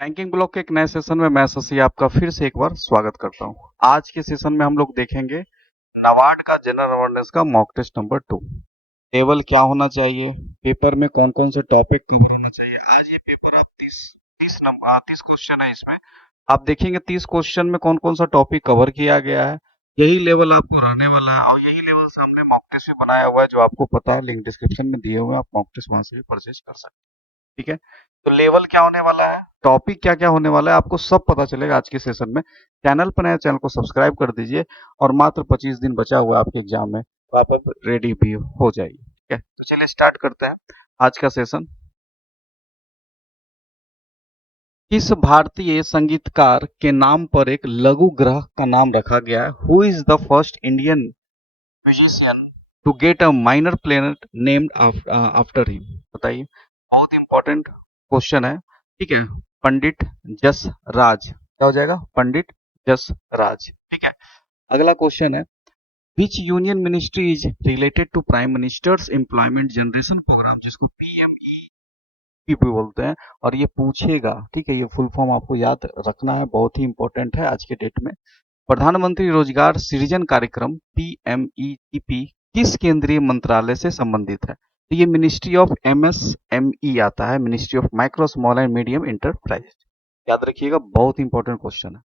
Banking block के एक नए सेशन में मैं शशि आपका फिर से एक बार स्वागत करता हूं। आज के सेशन में हम लोग देखेंगे नाबार्ड का जनरल अवेयरनेस का मॉक टेस्ट नंबर 2। टेबल क्या होना चाहिए, पेपर में कौन कौन से टॉपिक कवर होना चाहिए। आज ये पेपर आप 30 क्वेश्चन है, इसमें आप देखेंगे 30 क्वेश्चन में कौन कौन सा टॉपिक कवर किया गया है। यही लेवल आपको रहने वाला है और यही लेवल सामने मॉक टेस्ट भी बनाया हुआ है जो आपको पता है, लिंक डिस्क्रिप्शन में दिए हुए हैं, आप मॉक टेस्ट वहां से भी परचेज कर सकते हैं। ठीक है, तो लेवल क्या होने वाला है, टॉपिक क्या क्या होने वाला है, आपको सब पता चलेगा आज के सेशन में। चैनल पर नए, चैनल को सब्सक्राइब कर दीजिए और मात्र 25 दिन बचा हुआ है आपके एग्जाम में, तो आप अब रेडी भी हो जाइए। ठीक है, तो चलिए स्टार्ट करते हैं आज का सेशन। किस भारतीय संगीतकार के नाम पर एक लघु ग्रह का नाम रखा गया है? Who is the first Indian musician to get a minor planet named after him? बताइए, बहुत इंपॉर्टेंट क्वेश्चन है। ठीक है, पंडित जस राज, क्या हो जाएगा? पंडित जस राज। ठीक है, अगला क्वेश्चन है, which union ministry is related to prime minister's employment generation programme, जिसको पीएमई भी बोलते हैं, और ये पूछेगा। ठीक है, ये फुल फॉर्म आपको याद रखना है, बहुत ही इंपॉर्टेंट है आज के डेट में। प्रधानमंत्री रोजगार सृजन कार्यक्रम पीएमईजीपी किस केंद्रीय मंत्रालय से संबंधित है? तो ये मिनिस्ट्री ऑफ एमएसएमई आता है, ministry of micro small and medium enterprise. याद रखिएगा, बहुत इंपॉर्टेंट क्वेश्चन है।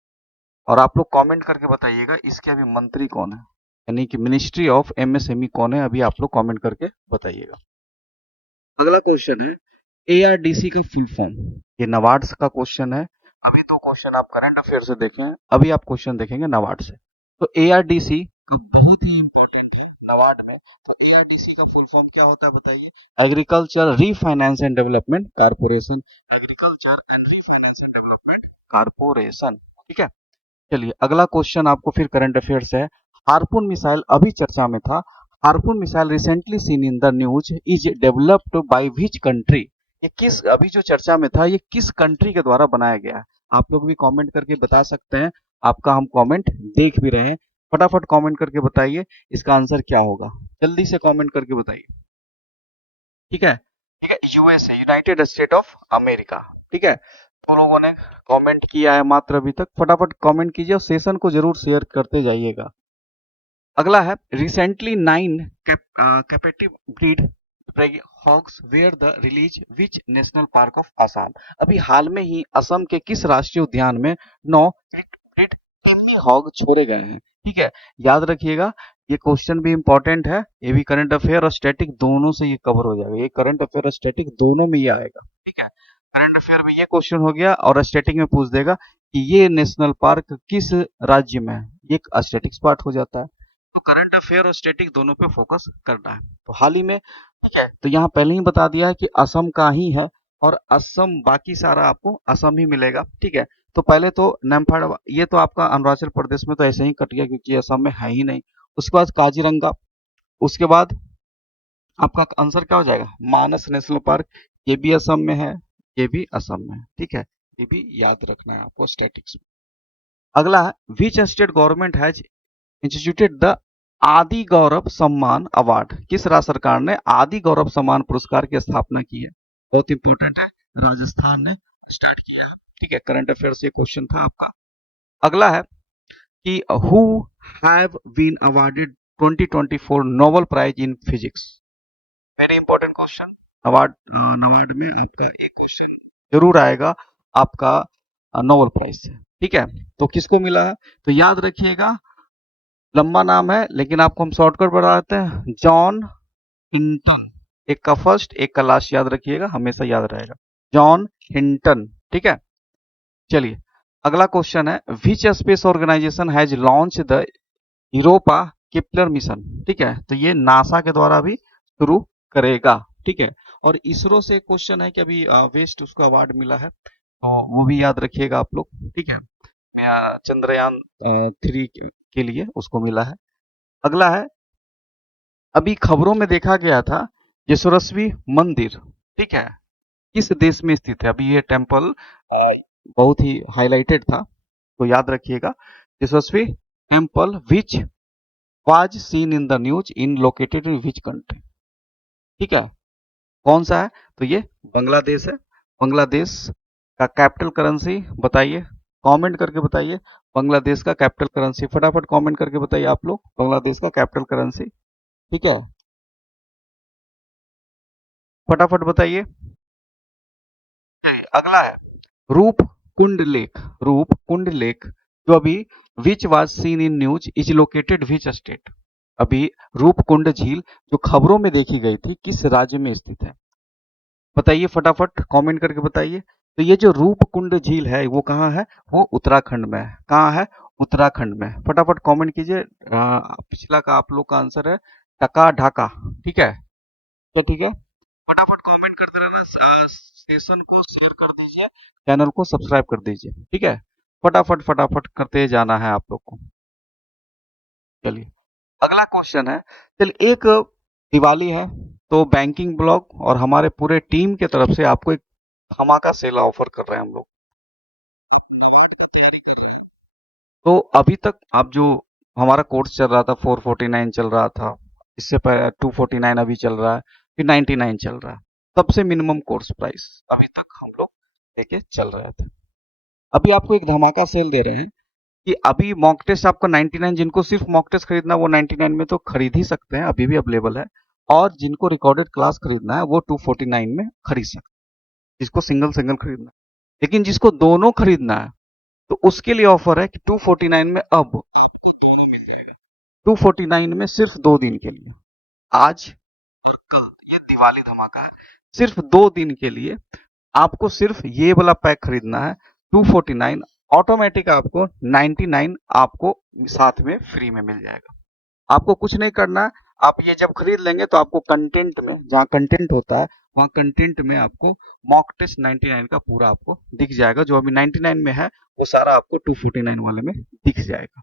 और आप लोग कमेंट करके बताइएगा इसके अभी मंत्री कौन है, यानी कि मिनिस्ट्री ऑफ एमएसएमई कौन है, अभी आप लोग कमेंट करके बताइएगा। अगला क्वेश्चन है, एआरडीसी का फुल फॉर्म। ये नबार्ड का क्वेश्चन है। अभी तो क्वेश्चन आप करंट अफेयर से देखें, अभी आप क्वेश्चन देखेंगे नबार्ड से। तो एआरडीसी का बहुत ही इंपॉर्टेंट है नबार्ड में। तो एआरडीसी का फुल फॉर्म क्या होता है बताइए? Agriculture refinance and development corporation. Agriculture and refinance and development corporation. ठीक है, चलिए अगला क्वेश्चन आपको फिर करंट अफेयर से है। हार्पून मिसाइल अभी चर्चा में था। Harpoon missile recently seen in the news is developed by which country? ये किस, अभी जो चर्चा में था, ये किस कंट्री के द्वारा बनाया गया है? आप लोग भी कमेंट करके बता सकते हैं, आपका हम कमेंट देख भी रहे हैं। फटाफट कमेंट करके बताइए इसका आंसर क्या होगा, जल्दी से कमेंट करके बताइए। ठीक है, ठीक है, USA, United state of America. ठीक है, तो लोगों ने कमेंट किया है मात्र अभी तक, फटाफट कमेंट कीजिए और सेशन को जरूर शेयर करते जाइएगा। अगला है, recently 9 captive bred hogs were the release which national park of Assam? अभी हाल में ही असम के किस राष्ट्रीय उद्यान में 9 ब्रीड टिम्मी हॉग छोड़े गए हैं? ठीक है, याद रखिएगा, ये क्वेश्चन भी इंपॉर्टेंट है, ये भी करंट अफेयर और स्टैटिक दोनों से ये कवर हो जाएगा, ये करंट अफेयर और स्टैटिक दोनों में ये आएगा। ठीक है, करंट अफेयर में ये क्वेश्चन हो गया और स्टैटिक में पूछ देगा कि ये नेशनल पार्क किस राज्य में है, ये स्टैटिक्स पार्ट हो जाता है। तो करंट अफेयर और स्टैटिक दोनों पे फोकस करना है। तो हाल ही में, ठीक है, तो यहाँ पहले ही बता दिया है कि असम का ही है और असम, बाकी सारा आपको असम ही मिलेगा। ठीक है, तो पहले तो नामफाड़, ये तो आपका अरुणाचल प्रदेश में तो ऐसे ही कट गया क्योंकि असम में है ही नहीं। उसके बाद काजीरंगा, उसके बाद आपका आंसर क्या हो जाएगा? मानस नेशनल पार्क, ये भी असम में है, ये भी असम में है। ठीक है, ये भी याद रखना है आपको स्टैटिक्स में। अगला है, which state government has instituted the आदि गौरव सम्मान अवार्ड? किस राज्य सरकार ने आदि गौरव सम्मान पुरस्कार की स्थापना की है? बहुत इंपॉर्टेंट है, राजस्थान ने स्टार्ट किया। ठीक है, करंट अफेयर से क्वेश्चन था आपका। अगला है कि who have been awarded 2024 Nobel prize in physics? Very important question. नवाड नवाड में आपका एक क्वेश्चन जरूर आएगा आपका नोबेल प्राइज से। ठीक है, तो किसको मिला है? तो याद रखिएगा, लंबा नाम है लेकिन आपको हम शॉर्टकट बताते हैं, जॉन हिंटन। एक का फर्स्ट, एक का लास्ट याद रखिएगा, हमेशा याद रहेगा, जॉन हिंटन। ठीक है, चलिए अगला क्वेश्चन है, which space organisation has launch the Europa Kepler mission? ठीक है, तो ये नासा के द्वारा भी शुरू करेगा। ठीक है, और इसरो से क्वेश्चन है कि अभी वेस्ट उसको अवार्ड मिला है, तो वो भी याद रखिएगा आप लोग। ठीक है, चंद्रयान 3 के लिए उसको मिला है। अगला है, अभी खबरों में देखा गया था यशस्वी मंदिर, ठीक है, किस देश में स्थित है? अभी ये टेम्पल बहुत ही हाईलाइटेड था, तो याद रखिएगा, Yashasvi temple which was seen in the news in located in which country? ठीक है, कौन सा है? तो ये बांग्लादेश है, बांग्लादेश का कैपिटल करेंसी बताइए, कमेंट करके बताइए। बांग्लादेश का कैपिटल करेंसी फटाफट कमेंट करके बताइए आप लोग, बांग्लादेश का कैपिटल करेंसी। ठीक है, फटाफट बताइए। अगला है रूप कुंड लेक। रूप कुंड लेक जो अभी विच was seen in news is located which state. अभी रूपकुंड झील जो खबरों में देखी गई थी किस राज्य में स्थित है, बताइए फटाफट कमेंट करके बताइए। तो ये जो रूपकुंड झील है वो कहाँ है, वो उत्तराखंड में है। कहाँ है, उत्तराखंड में। फटाफट कमेंट कीजिए। पिछला का आप लोग का आंसर है टका ढाका। ठीक है, तो ठीक है, फटाफट कमेंट करते रहना, सेशन को शेयर कर दीजिए, चैनल को सब्सक्राइब कर दीजिए। ठीक है, फटाफट फटाफट करते जाना है आप लोग को। चलिए अगला क्वेश्चन है। चलिए एक दिवाली है तो बैंकिंग ब्लॉक और हमारे पूरे टीम के तरफ से आपको एक धमाका सेल ऑफर कर रहे हैं हम लोग। तो अभी तक आप जो हमारा कोर्स चल रहा था 449 चल रहा था, इससे पहले 249 अभी चल रहा है, फिर 99 चल रहा है। सबसे मिनिमम कोर्स प्राइस अभी तक हम लोग लेके चल रहे थे। अभी आपको एक धमाका सेल दे रहे हैं कि अभी मॉक टेस्ट आपको 99, जिनको सिर्फ मॉक टेस्ट खरीदना है वो 99 में तो खरीद ही सकते हैं, अभी भी अवेलेबल है। और जिनको रिकॉर्डेड क्लास खरीदना है वो 249 में खरीद सकते हैं, जिसको सिंगल सिंगल खरीदना है। लेकिन जिसको दोनों खरीदना है तो उसके लिए ऑफर है कि 249 में अब आपको दोनों मिल जाएगा। 249 में सिर्फ 2 दिन के लिए, आज और कल, ये दिवाली धमाका है। सिर्फ 2 दिन के लिए आपको सिर्फ ये वाला पैक खरीदना है 249, ऑटोमेटिक आपको 99 आपको साथ में फ्री में मिल जाएगा। आपको कुछ नहीं करना है। आप ये जब खरीद लेंगे तो आपको कंटेंट में, जहाँ कंटेंट होता है वहाँ कंटेंट में आपको मॉक टेस्ट 99 का पूरा आपको दिख जाएगा। जो अभी 99 में है वो सारा आपको 249 वाले में दिख जाएगा।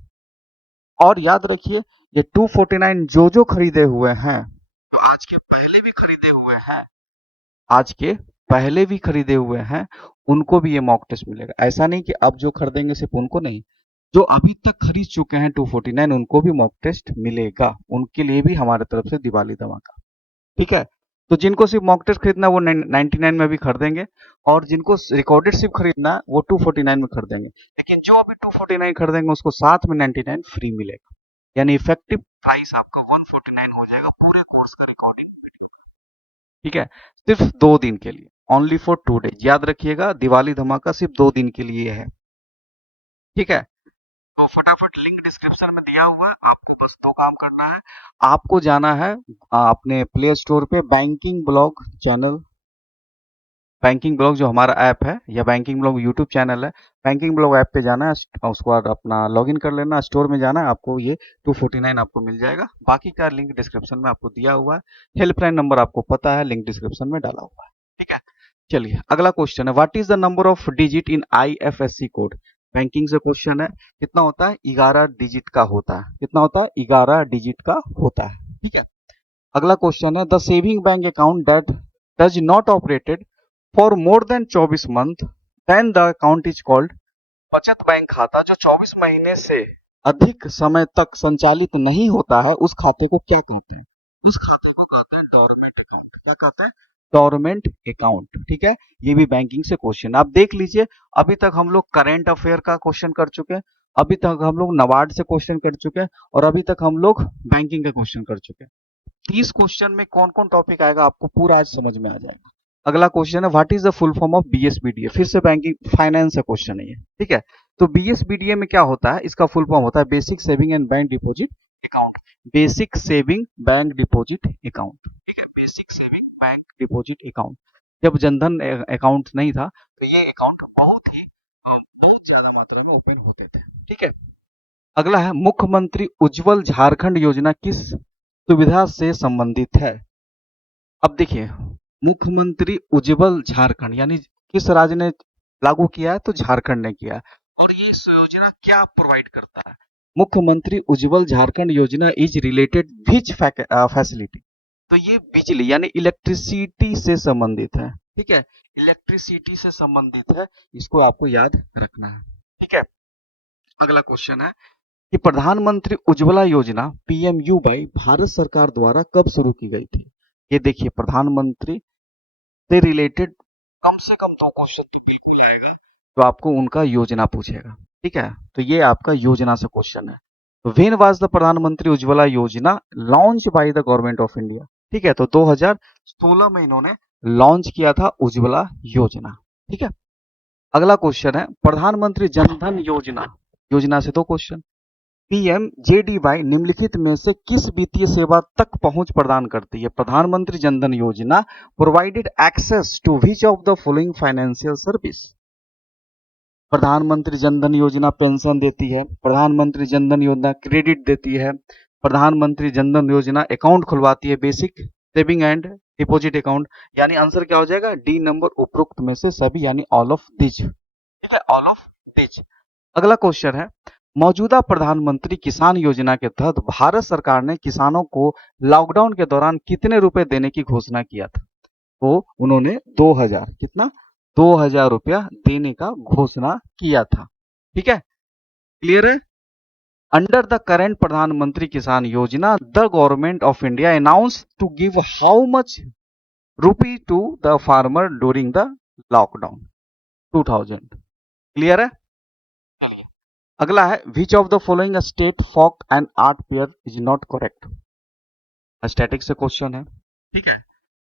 और याद रखिए ये 249 जो जो खरीदे हुए हैं, तो आज के पहले भी खरीदे हुए हैं, आज के पहले भी खरीदे हुए हैं, उनको भी ये मॉक टेस्ट मिलेगा। ऐसा नहीं कि अब जो खरीदेंगे सिर्फ उनको नहीं, जो अभी तक खरीद चुके हैं 249 उनको भी मॉक टेस्ट मिलेगा। उनके लिए भी हमारे तरफ से दिवाली धमाका। ठीक है, तो जिनको सिर्फ मॉक टेस्ट खरीदना है वो 99 में भी खरीदेंगे, और जिनको रिकॉर्डेड सिर्फ खरीदना है वो 249 में खरीदेंगे। लेकिन जो अभी 249 खरीदेंगे उसको साथ में 99 फ्री मिलेगा। यानी इफेक्टिव प्राइस आपका 149 हो जाएगा पूरे कोर्स का रिकॉर्डिंग वीडियो। ठीक है, सिर्फ 2 दिन के लिए, ओनली फॉर 2 डेज। याद रखिएगा दिवाली धमाका सिर्फ 2 दिन के लिए है। ठीक है, तो फटाफट लिंक डिस्क्रिप्शन में दिया हुआ है, आपको बस 2 काम करना है। आपको जाना है अपने प्ले स्टोर पे banking blog channel, banking blog जो हमारा ऐप है या बैंकिंग ब्लॉग यूट्यूब चैनल है, बैंकिंग ब्लॉग ऐप पे जाना है, उसके बाद अपना लॉगिन कर लेना, स्टोर में जाना है, आपको ये 249 आपको मिल जाएगा। बाकी का लिंक डिस्क्रिप्शन में आपको दिया हुआ है। हेल्पलाइन नंबर आपको पता है, लिंक डिस्क्रिप्शन में डाला हुआ है। ठीक है, चलिए अगला क्वेश्चन है, what is the number of digit in IFSC code. Banking से क्वेश्चन है, कितना होता है, 11 डिजिट का होता है। कितना होता है, 11 डिजिट का होता है। ठीक है, अगला क्वेश्चन है, the saving bank account that does not operated for more than 24 month then the account is called. बचत बैंक खाता जो 24 महीने से अधिक समय तक संचालित नहीं होता है उस खाते को क्या कहते हैं, उस खाते को कहते हैं डोरमेंट अकाउंट। क्या कहते हैं, डोरमेंट अकाउंट। ठीक है, ये भी बैंकिंग से क्वेश्चन आप देख लीजिए। अभी तक हम लोग करंट अफेयर का क्वेश्चन कर चुके हैं, अभी तक हम लोग नबार्ड से क्वेश्चन कर चुके हैं, और अभी तक हम लोग बैंकिंग का क्वेश्चन कर चुके हैं। 30 क्वेश्चन में कौन कौन टॉपिक आएगा आपको पूरा आज समझ में आ जाएगा। अगला क्वेश्चन है, what is the full form of BSBDA. फिर से बैंकिंग फाइनेंस का क्वेश्चन है ये। ठीक है, तो बीएसबीडीए में क्या होता है, इसका फुल फॉर्म होता है basic saving and bank deposit account. Basic saving bank deposit account. ठीक है, basic saving bank deposit account. जब जनधन अकाउंट नहीं था तो ये अकाउंट बहुत ज्यादा मात्रा में ओपन होते थे। ठीक है, अगला है, मुख्यमंत्री उज्जवल झारखंड योजना किस सुविधा से संबंधित है। अब देखिए, मुख्यमंत्री उज्जवल झारखंड यानी किस राज्य ने लागू किया है, तो झारखंड ने किया है। और ये योजना क्या प्रोवाइड करता है, मुख्यमंत्री उज्जवल झारखंड योजना इज रिलेटेड विच फैसिलिटी। तो ये बिजली यानी इलेक्ट्रिसिटी से संबंधित है। ठीक है, इलेक्ट्रिसिटी से संबंधित है, इसको आपको याद रखना है। ठीक है, अगला क्वेश्चन है कि प्रधानमंत्री उज्ज्वला योजना पीएमयूवाई भारत सरकार द्वारा कब शुरू की गई थी। ये देखिए, प्रधानमंत्री से रिलेटेड कम से कम 2 क्वेश्चन तो बिल्कुल आएगा, तो आपको उनका योजना पूछेगा। ठीक है, तो ये आपका योजना से क्वेश्चन है। तो व्हेन वाज द प्रधानमंत्री उज्ज्वला योजना launch by the government of India? ठीक है, तो 2016 में इन्होंने लॉन्च किया था उज्ज्वला योजना। ठीक है, अगला क्वेश्चन है प्रधानमंत्री जन धन योजना, योजना से 2 क्वेश्चन। पीएमजेडीवाई निम्नलिखित में से किस वित्तीय सेवा तक पहुंच प्रदान करती है? प्रधानमंत्री Jan Dhan Yojana provided access to which of the following financial service? Pradhan Mantri Jan Dhan योजना पेंशन देती है, प्रधानमंत्री जन धन योजना क्रेडिट देती है, प्रधानमंत्री जन धन योजना अकाउंट खुलवाती है, basic saving and deposit account. यानी आंसर क्या हो जाएगा? डी नंबर, उपरोक्त में से सभी, यानी ऑल ऑफ दिस। ठीक है, ऑल ऑफ दिस। अगला क्वेश्चन है मौजूदा प्रधानमंत्री किसान योजना के तहत भारत सरकार ने किसानों को लॉकडाउन के दौरान कितने रुपए देने की घोषणा किया था? तो उन्होंने 2000, कितना? 2000 रुपया देने का घोषणा किया था। ठीक है, क्लियर है? Under the current Pradhan Mantri Kisan Yojana the government of India announce to give how much rupee to the farmer during the lockdown? 2000। Clear है? अगला है which of the following state folk and art fair is not correct? Static से question है। ठीक है,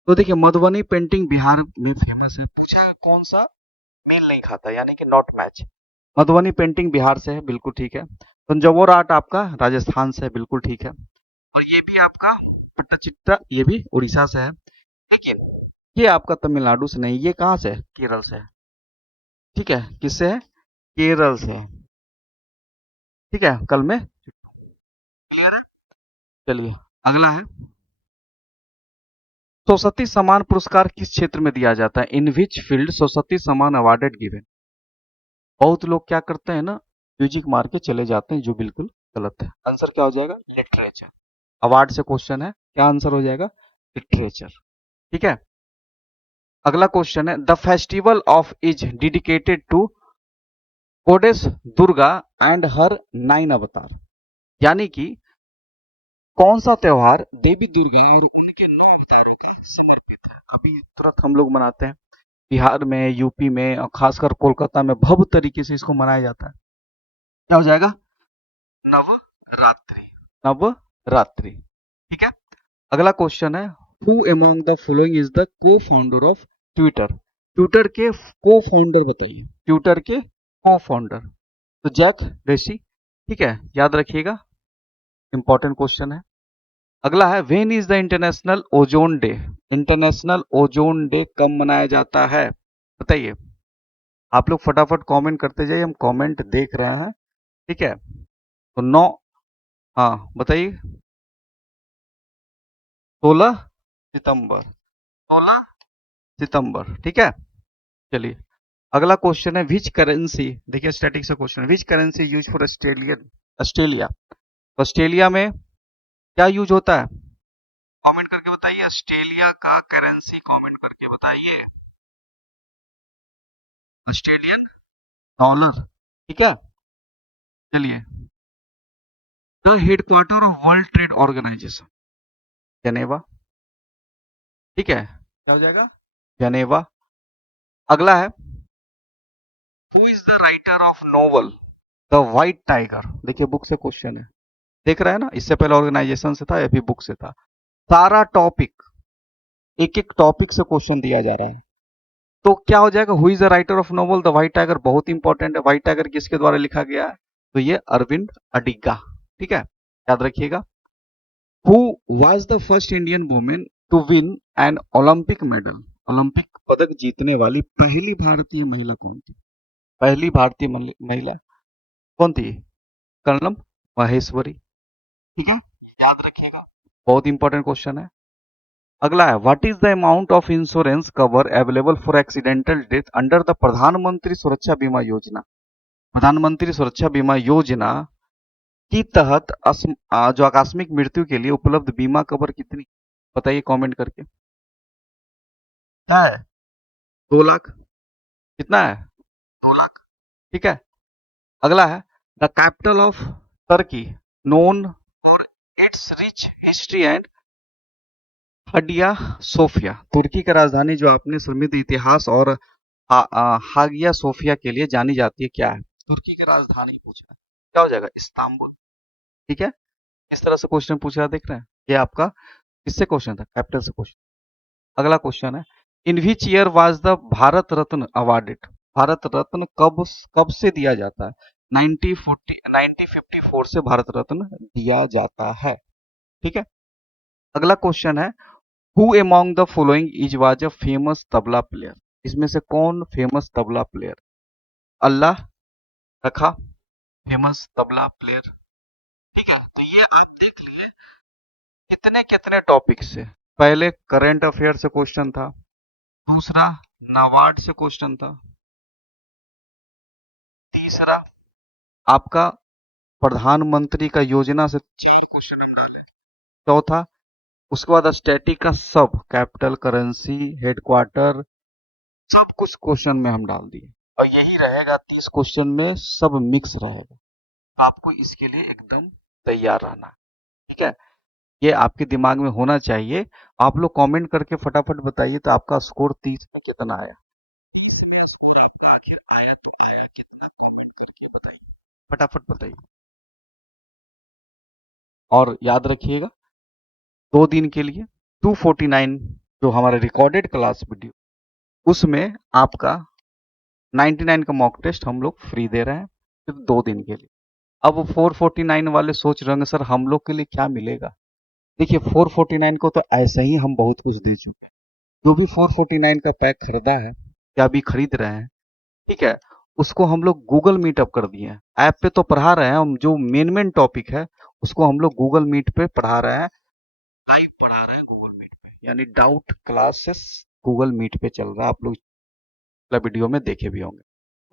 तो देखिए Madhubani painting Bihar में फेमस है, पूछा है कौन सा मेल नहीं खाता, यानी कि not match. Madhubani painting Bihar से है, बिल्कुल ठीक है। तंजौर आर्ट आपका राजस्थान से है, बिल्कुल ठीक है। और ये भी आपका पट्टाचिट्टा, ये भी उड़ीसा से है। लेकिन ये आपका तमिलनाडु से नहीं, ये कहाँ से है? केरल से है। ठीक है, किससे है? केरल से है। ठीक है, कल में क्लियर है? चलिए अगला है सरस्वती सम्मान पुरस्कार किस क्षेत्र में दिया जाता है? इन विच फील्ड सरस्वती सम्मान अवार्डेड गिवन? बहुत लोग क्या करते हैं ना, म्यूजिक मार के चले जाते हैं, जो बिल्कुल गलत है। आंसर क्या हो जाएगा? लिटरेचर। अवार्ड से क्वेश्चन है, क्या आंसर हो जाएगा? लिटरेचर। ठीक है, अगला क्वेश्चन है the festival of is dedicated to goddess Durga and her 9 अवतार। यानी कि कौन सा त्योहार देवी दुर्गा और उनके 9 अवतारों का समर्पित है? अभी तुरंत हम लोग मनाते हैं बिहार में, यूपी में और खासकर कोलकाता में भव्य तरीके से इसको मनाया जाता है। क्या हो जाएगा? नवरात्रि। नवरात्रि। ठीक है, अगला क्वेश्चन है who among the following is the को फाउंडर ऑफ ट्विटर? ट्विटर के को फाउंडर बताइए, ट्विटर के को फाउंडर। तो जैक डोशी। ठीक है, याद रखिएगा, इंपॉर्टेंट क्वेश्चन है। अगला है when is the international ozone day? International ozone day कब मनाया जाता है? बताइए, आप लोग फटाफट कमेंट करते जाइए, हम कमेंट देख रहे हैं। ठीक है, तो 9, हाँ बताइए, 16 सितंबर, 16 सितंबर। ठीक है, चलिए अगला क्वेश्चन है विच करेंसी, देखिए स्टैटिक से question, which currency use for Australian, Australia? Australia में क्या यूज होता है? कमेंट करके बताइए, ऑस्ट्रेलिया का करेंसी कमेंट करके बताइए। Australian dollar. ठीक है, चलिए the headquarter of World Trade Organization? Geneva. ठीक है, क्या हो जाएगा? जनेवा। अगला है who is the writer of novel the White Tiger? देखिए बुक से क्वेश्चन है, देख रहे हैं ना, इससे पहले ऑर्गेनाइजेशन से था, अभी बुक से था। सारा टॉपिक, एक एक टॉपिक से क्वेश्चन दिया जा रहा है, तो क्या हो जाएगा? Who is the writer of novel the White tiger? बहुत इंपॉर्टेंट है, व्हाइट टाइगर किसके द्वारा लिखा गया है? तो ये अरविंद अडिगा। ठीक है, याद रखिएगा। Who was the first Indian women to win an Olympic medal? Olympic पदक जीतने वाली पहली भारतीय महिला कौन थी? पहली भारतीय महिला कौन थी? कर्णम महेश्वरी। ठीक है, याद रखिएगा, बहुत इंपॉर्टेंट क्वेश्चन है। अगला है what is the amount of insurance cover available for accidental death under the प्रधानमंत्री सुरक्षा बीमा योजना? प्रधानमंत्री सुरक्षा बीमा योजना के तहत जो आकस्मिक मृत्यु के लिए उपलब्ध बीमा कवर कितनी? बताइए कमेंट करके। क्या है? 2 लाख। कितना है? 2 लाख। ठीक है, अगला है the capital of Turkey known for its rich history and Hagia Sophia तुर्की की राजधानी जो आपने समृद्ध इतिहास और हागिया सोफिया के लिए जानी जाती है क्या है? तुर्की की राजधानी पूछा है, क्या हो जाएगा? इस्तांबुल। ठीक है, इस तरह से क्वेश्चन पूछा देख रहे हैं। ये आपका किससे क्वेश्चन था? कैपिटल से क्वेश्चन। अगला क्वेश्चन है, in which year was the Bharat Ratna awarded? Bharat Ratna कब कब से दिया जाता है? 1954 से भारत रत्न दिया जाता है। ठीक है, अगला क्वेश्चन है, who among the following is was a famous tabla player? इसमें से कौन फेमस तबला प्लेयर? अल्लाह रखा फेमस तबला प्लेयर। ठीक है, तो ये आप देख लिए कितने कितने टॉपिक से। पहले करंट अफेयर से क्वेश्चन था, दूसरा नाबार्ड से क्वेश्चन था, तीसरा आपका प्रधानमंत्री का योजना से 4 क्वेश्चन हम डाले, चौथा उसके बाद स्टैटिक का सब कैपिटल करेंसी हेडक्वार्टर सब कुछ क्वेश्चन में हम डाल दिए, और यही रहेगा 30 क्वेश्चन में, सब मिक्स रहेगा। तो आपको इसके लिए एकदम तैयार रहना है। ठीक है, ये आपके दिमाग में होना चाहिए। आप लोग कमेंट करके फटाफट बताइए तो आपका स्कोर 30 में कितना आया? 30 में स्कोर आपका आखिर आया तो आया कितना? कमेंट करके बताइए, फटाफट बताइए। और याद रखिएगा 2 दिन के लिए 249 जो हमारे रिकॉर्डेड क्लास वीडियो, उसमें आपका 99 का मॉक टेस्ट हम लोग फ्री दे रहे हैं सिर्फ 2 दिन के लिए। अब 449 वाले सोच रहे होंगे सर हम लोग के लिए क्या मिलेगा? देखिए 449 को तो ऐसा ही हम बहुत कुछ दे चुके हैं। जो भी 449 का पैक खरीदा है या अभी खरीद रहे हैं, ठीक है, उसको हम लोग गूगल मीटअप कर दिए हैं। ऐप पे तो पढ़ा रहे हैं हम, जो मेन मेन टॉपिक है उसको हम लोग गूगल मीट पे पढ़ा रहे हैं, लाइव पढ़ा रहे हैं गूगल मीट पे, यानी डाउट क्लासेस गूगल मीट पे चल रहा है। आप लोग पिछला वीडियो में देखे भी होंगे।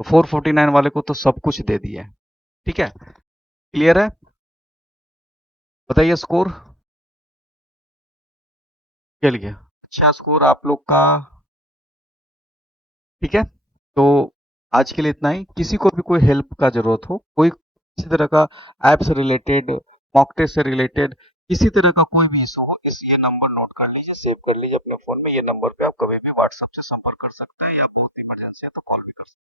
तो 449 वाले को तो सब कुछ दे दिया है। ठीक है, क्लियर है? बताइए स्कोर के लिए। अच्छा स्कोर आप लोग का। ठीक है, तो आज के लिए इतना ही। किसी को भी कोई हेल्प का जरूरत हो, कोई किसी तरह का ऐप से रिलेटेड, मॉक टेस्ट से रिलेटेड, किसी तरह का कोई भी इशू हो, इस ये नंबर नोट कर लीजिए, सेव कर लीजिए अपने फोन में। ये नंबर पे आप कभी भी व्हाट्सएप से संपर्क कर सकते हैं, या बहुत इमरजेंसी है तो कॉल भी कर सकते हैं।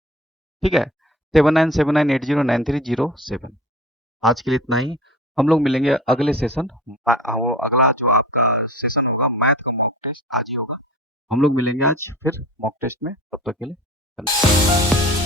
ठीक है, 7979809307। आज के लिए इतना ही। हम लोग मिलेंगे अगले सेशन, वो अगला जो आपका सेशन होगा मैथ का मॉक टेस्ट आज ही होगा। हम लोग मिलेंगे आज फिर मॉक टेस्ट में, तब तक के लिए धन्यवाद।